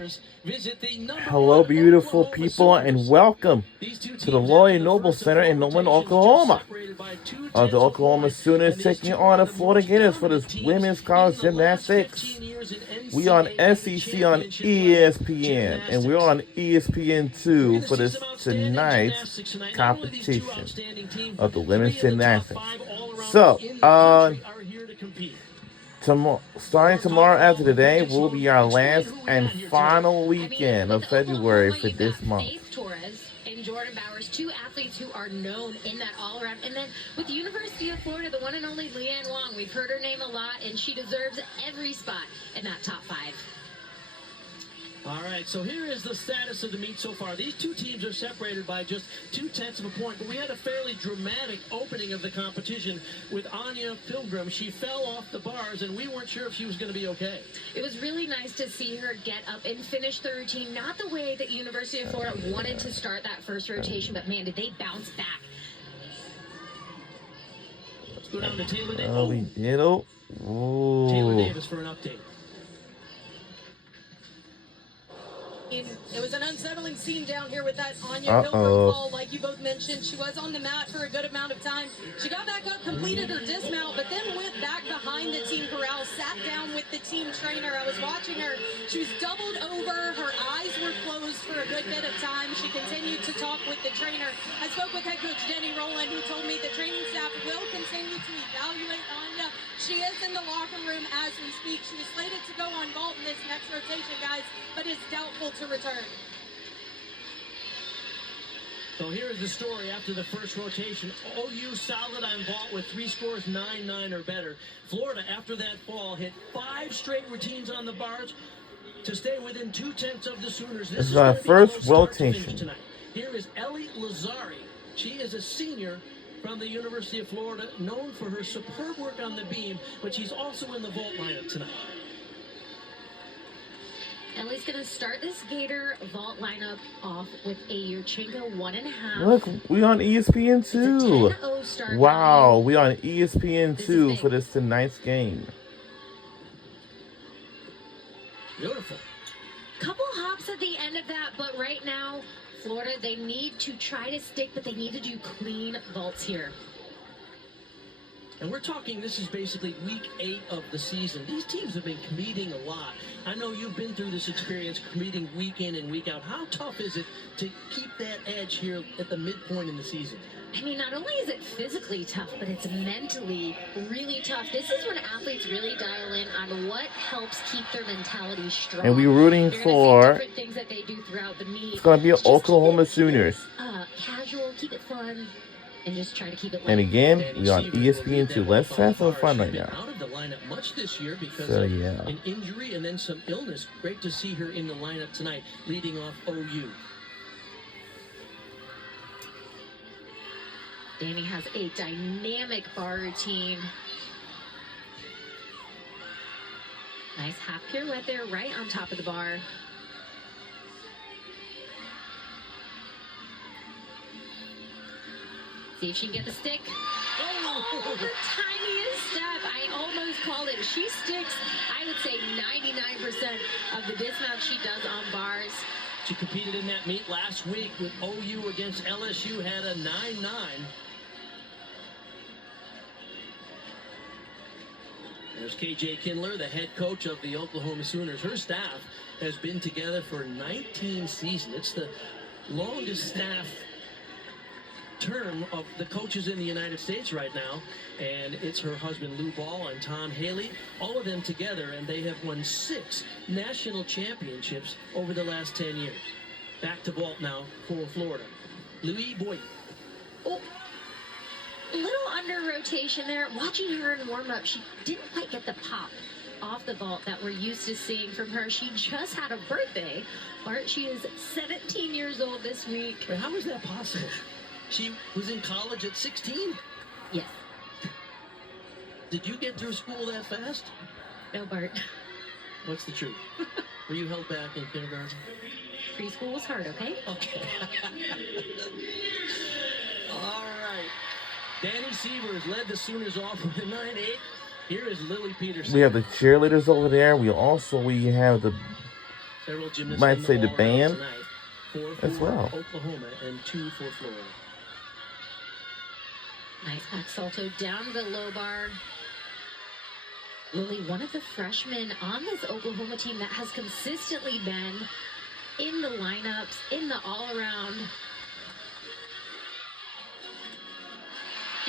Sooners visit the Hello, beautiful people, and welcome to the Lloyd Noble Center in Norman, Oklahoma. The Oklahoma Sooners taking on the Florida Gators for this women's college gymnastics. We on SEC on ESPN, and we're on ESPN2 for this tonight's competition of the women's gymnastics. So, starting tomorrow after today will be our last and final weekend of February for this month. And Jordan Bowers, two athletes who are known in that all-around. And then with the University of Florida, the one and only Leanne Wong. We've heard her name a lot, and she deserves every spot in that top 5. All right, so here is the status of the meet so far. These two teams are separated by just 0.2 of a point, but we had a fairly dramatic opening of the competition with Anya Pilgrim. She fell off the bars, and we weren't sure if she was going to be okay. It was really nice to see her get up and finish the routine, not the way that University of Florida wanted to start that first rotation, but man, did they bounce back. Let's go down to Taylor Davis. Oh, we did. Oh. Taylor Davis for an update. It was an unsettling scene down here with that Anya Pilgrim fall, like you both mentioned. She was on the mat for a good amount of time. She got back up, completed her dismount, but then went back behind the team corral, sat down with the team trainer. I was watching her. She was doubled over. Her eyes were closed for a good bit of time. She continued to talk with the trainer. I spoke with head coach Denny Rowland, who told me the training staff will continue to evaluate Anya. She is in the locker room as we speak. She was slated to go on vault in this next rotation, guys, but is doubtful to return. So here is the story after the first rotation. OU solid on vault with 3 scores, 9-9 or better. Florida, after that fall, hit 5 straight routines on the bars to stay within 0.2 of the Sooners. This is our first rotation tonight. Here is Ellie Lazari. She is a senior from the University of Florida, known for her superb work on the beam, but she's also in the vault lineup tonight. Ellie's going to start this Gator vault lineup off with a Yurchenko 1.5. Look, we on ESPN2. Wow, we on ESPN2 for this tonight's game. Beautiful. Couple hops at the end of that, but right now, Florida, they need to try to stick, but they need to do clean vaults here. And we're talking, this is basically week 8 of the season. These teams have been competing a lot. I know you've been through this experience competing week in and week out. How tough is it to keep that edge here at the midpoint in the season? I mean, not only is it physically tough, but it's mentally really tough. This is when athletes really dial in on what helps keep their mentality strong. And we're rooting for different things that they do throughout the meet. It's going to be Oklahoma Sooners. Casual, keep it fun. And just try to keep it light. And again, we're on ESPN2. Let's have some fun right now. Out of the lineup much this year because of an injury and then some illness. Great to see her in the lineup tonight, leading off OU. Danny has a dynamic bar routine. Nice half pirouette there, right on top of the bar. See if she can get the stick. Oh, the tiniest step. I almost called it. She sticks, I would say 99% of the dismount she does on bars. She competed in that meet last week with OU against LSU, had a 9-9. There's KJ Kindler, the head coach of the Oklahoma Sooners. Her staff has been together for 19 seasons. It's the longest staff term of the coaches in the United States right now, and it's her husband Lou Ball and Tom Haley, all of them together, and they have won 6 national championships over the last 10 years. Back to vault now for Florida. Louis Boyd. Oh, little under rotation there. Watching her in warm-up, she didn't quite get the pop off the vault that we're used to seeing from her. She just had a birthday. Bart, she is 17 years old this week. Wait, how is that possible? She was in college at 16? Yes. Did you get through school that fast? No, Bart. What's the truth? Were you held back in kindergarten? Preschool was hard, okay? Okay. All right. Danny Sievers led the Sooners off with a 9-8. Here is Lily Peterson. We have the cheerleaders over there. We have the Several gymnasts might in say the all-around band tonight. 4 as for well. Oklahoma and 2 for Florida. Nice back salto down to the low bar. Lily, one of the freshmen on this Oklahoma team that has consistently been in the lineups, in the all-around.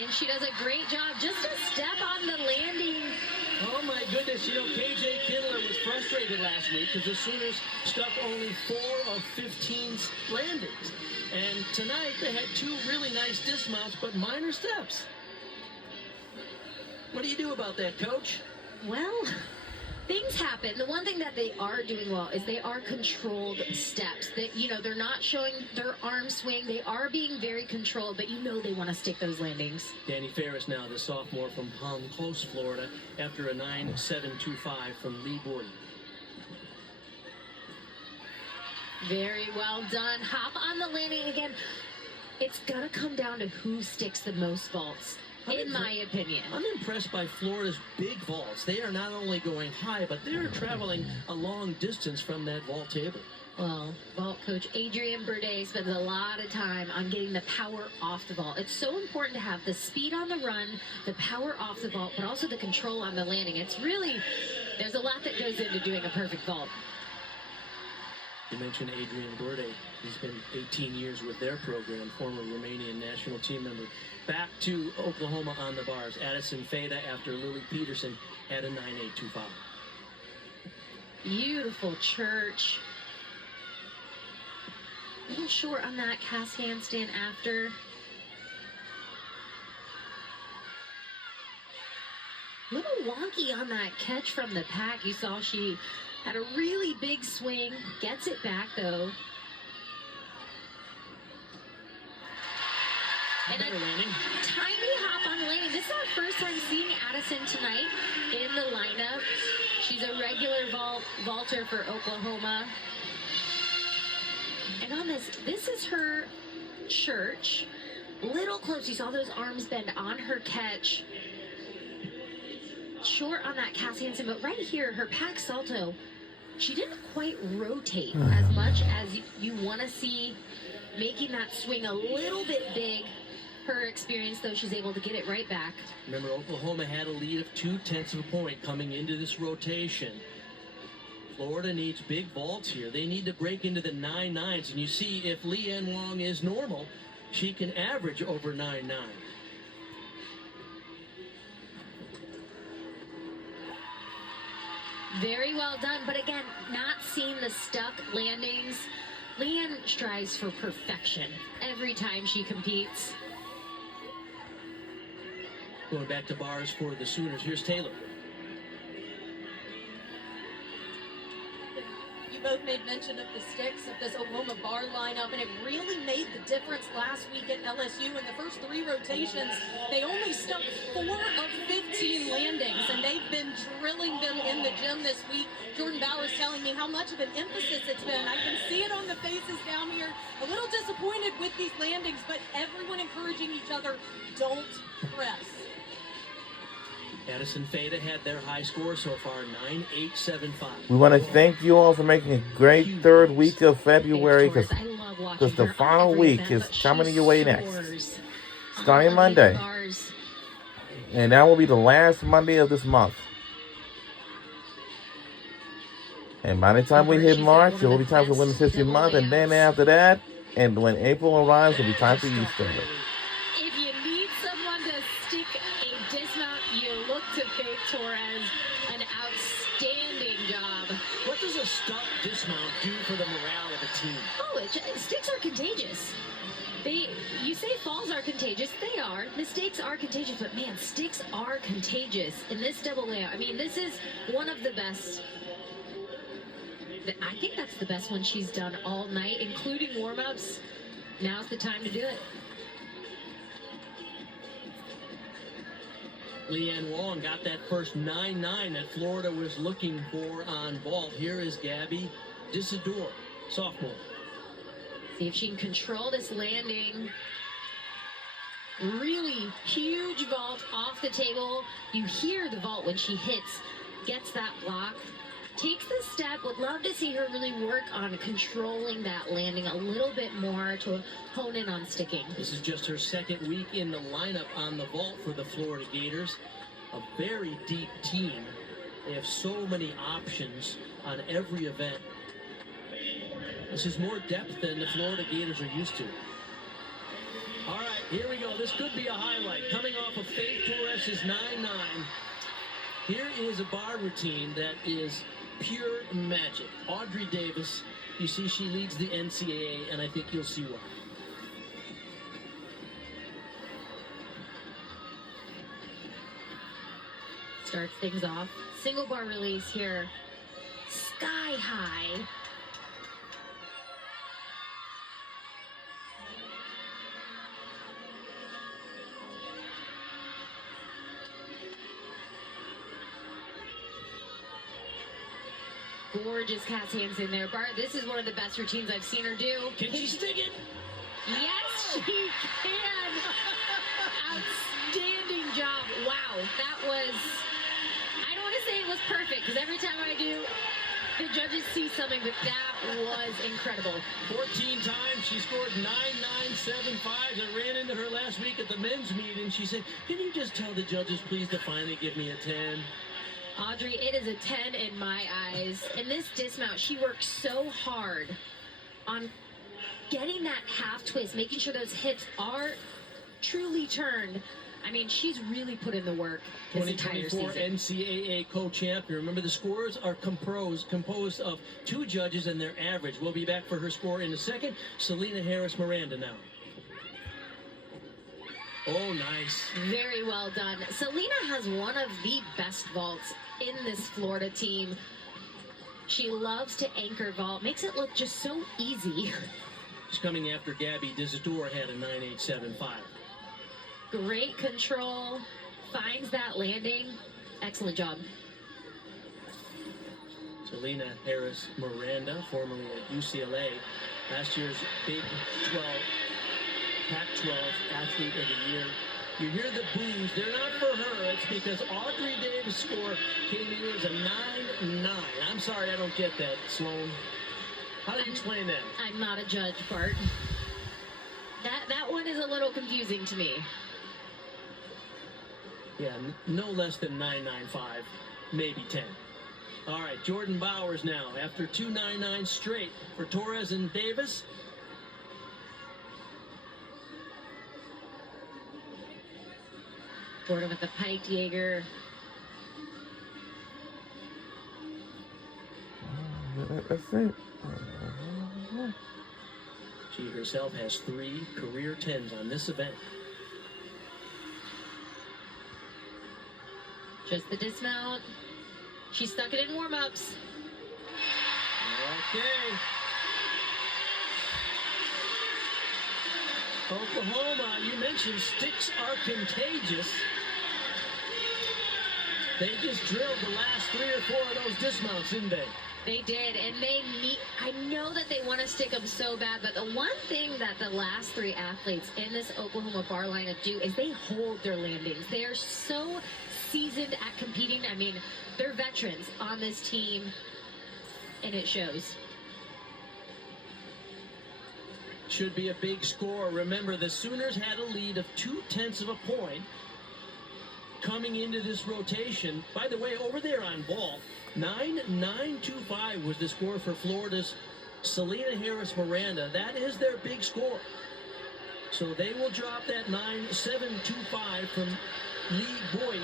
And she does a great job. Just a step on the landing. Oh my goodness, you know, KJ Kindler was frustrated last week because the Sooners stuck only 4 of 15 landings. And tonight they had 2 really nice dismounts, but minor steps. What do you do about that, Coach? Well, things happen. The one thing that they are doing well is they are controlled steps. That, you know, they're not showing their arm swing. They are being very controlled, but you know they want to stick those landings. Danny Ferris now, the sophomore from Palm Coast, Florida, after a 9.725 from Lee Borden. Very well done. Hop on the landing again. It's going to come down to who sticks the most vaults, in my opinion. I'm impressed by Florida's big vaults. They are not only going high, but they're traveling a long distance from that vault table. Well, vault coach Adrian Burde spends a lot of time on getting the power off the vault. It's so important to have the speed on the run, the power off the vault, but also the control on the landing. It's really, there's a lot that goes into doing a perfect vault. You mentioned Adrian Burde. He's been 18 years with their program, former Romanian national team member. Back to Oklahoma on the bars. Addison Feda after Lily Peterson had a 9.825. Beautiful church. A little short on that cast handstand after. A little wonky on that catch from the pack. You saw she had a really big swing. Gets it back though. And a tiny hop on the landing. This is our first time seeing Addison tonight in the lineup. She's a regular vaulter for Oklahoma. And on this is her church. Little close. You saw those arms bend on her catch. Short on that cast handstand, but right here, her pack salto, she didn't quite rotate as much as you want to see, making that swing a little bit big. Her experience, though, she's able to get it right back. Remember, Oklahoma had a lead of 0.2 of a point coming into this rotation. Florida needs big vaults here. They need to break into the 9.9s, and you see if Leanne Wong is normal, she can average over 9.9. Very well done, but again, not seeing the stuck landings. Leanne strives for perfection every time she competes. Going back to bars for the Sooners. Here's Taylor. You both made mention of the sticks of this Oklahoma bar lineup, and it really made the difference last week at LSU. In the first 3 rotations, they only stuck 4 of 15 landings, and they've been drilling them in the gym this week. Jordan Bowers telling me how much of an emphasis it's been. I can see it on the faces down here. A little disappointed with these landings, but everyone encouraging each other, don't press. Addison Feda had their high score so far, 9.875. We want to thank you all for making a great third week of February because the final week is coming your way next. Starting Monday. And that will be the last Monday of this month. And by the time we hit March, it will be time for Women's History Month. And then after that, and when April arrives, it will be time for Easter. If you need someone to stick a dismount, you look to Faith Torres. An outstanding job. What does a stuck dismount do for the morale of a team? Oh, sticks are contagious. You say falls are contagious. They are. Mistakes are contagious, but man, sticks are contagious in this double layout. I mean, this is one of the best. I think that's the best one she's done all night, including warm-ups. Now's the time to do it. Leanne Wong got that first 9.9 that Florida was looking for on vault. Here is Gabby Disador, sophomore. See if she can control this landing. Really huge vault off the table. You hear the vault when she gets that block. takes the step. Would love to see her really work on controlling that landing a little bit more to hone in on sticking. This is just her second week in the lineup on the vault for the Florida Gators. A very deep team. They have so many options on every event. This is more depth than the Florida Gators are used to. All right, here we go. This could be a highlight. Coming off of Faith Torres' 9-9. Here is a bar routine that is pure magic. Audrey Davis, you see she leads the NCAA, and I think you'll see why. Starts things off. Single bar release here. Sky high. Gorgeous cat's hands in there. Bart, this is one of the best routines I've seen her do. Can she stick it? Yes, she can. Outstanding job. Wow, that was, I don't want to say it was perfect, because every time I do, the judges see something, but that was incredible. 14 times. She scored 9.975 and ran into her last week at the men's meet, and she said, can you just tell the judges please to finally give me a 10? Audrey, it is a 10 in my eyes. In this dismount, she works so hard on getting that half twist, making sure those hips are truly turned. I mean, she's really put in the work this entire 2024 season. NCAA co-champion. Remember, the scores are composed of 2 judges and their average. We'll be back for her score in a second. Selena Harris-Miranda now. Oh, nice. Very well done. Selena has one of the best vaults in this Florida team. She loves to anchor vault. Makes it look just so easy. She's coming after Gabby Dizador had a 9.875. Great control. Finds that landing. Excellent job. Selena Harris-Miranda, formerly at UCLA. Last year's Big 12, Pac-12 Athlete of the Year. You hear the boos. They're not for her. It's because Audrey Davis' score came in as a 9.9. I'm sorry, I don't get that, Sloan. How do you explain that? I'm not a judge, Bart. That one is a little confusing to me. Yeah, no less than 9.95, maybe 10. All right, Jordan Bowers now, after 2 9.9 straight for Torres and Davis. Jordan with the pike Jaeger. That's it. She herself has 3 career 10s on this event. Just the dismount. She stuck it in warm-ups. Okay. Oklahoma, you mentioned sticks are contagious. They just drilled the last 3 or 4 of those dismounts, didn't they? They did, and I know that they want to stick them so bad, but the one thing that the last 3 athletes in this Oklahoma bar lineup do is they hold their landings. They are so seasoned at competing. I mean, they're veterans on this team, and it shows. Should be a big score. Remember, the Sooners had a lead of 0.2 of a point coming into this rotation. By the way, over there on vault, 9.925 was the score for Florida's Selena Harris-Miranda. That is their big score. So they will drop that 9.725 from Lee Boyd.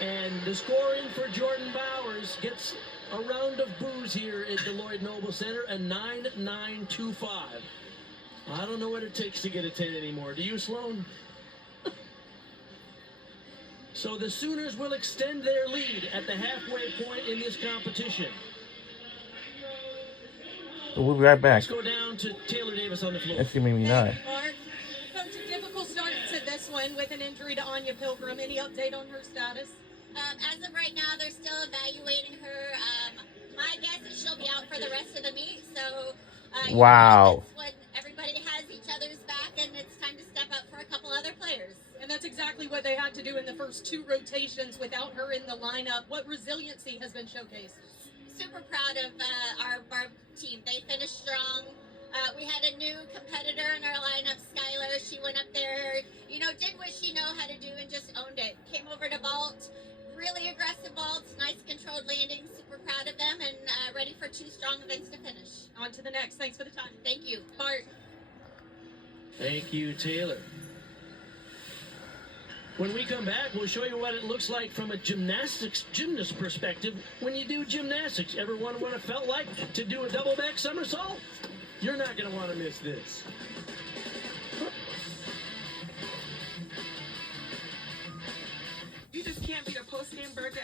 And the scoring for Jordan Bowers gets a round of boos here at the Lloyd Noble Center, a 9.925. I don't know what it takes to get a 10 anymore. Do you, Sloan? So the Sooners will extend their lead at the halfway point in this competition. We'll be right back. Let's go down to Taylor Davis on the floor. That's gonna make me nine. Mark, Coach, a difficult start to this one with an injury to Anya Pilgrim. Any update on her status? As of right now, they're still evaluating her. My guess is she'll be out for the rest of the meet. So, Wow. That's when everybody has each other's back, and it's time to step up for a couple other players. And that's exactly what they had to do in the first 2 rotations without her in the lineup. What resiliency has been showcased? Super proud of our Barb team. They finished strong. We had a new competitor in our lineup, Skylar. She went up there, did what she know how to do and just owned it. Came over to vault, really aggressive vaults, nice controlled landings. Super proud of them and ready for 2 strong events to finish. On to the next. Thanks for the time. Thank you. Bart. Thank you, Taylor. When we come back, we'll show you what it looks like from a gymnast perspective when you do gymnastics. Ever wonder what it felt like to do a double back somersault? You're not going to want to miss this. You just can't beat a post-game burger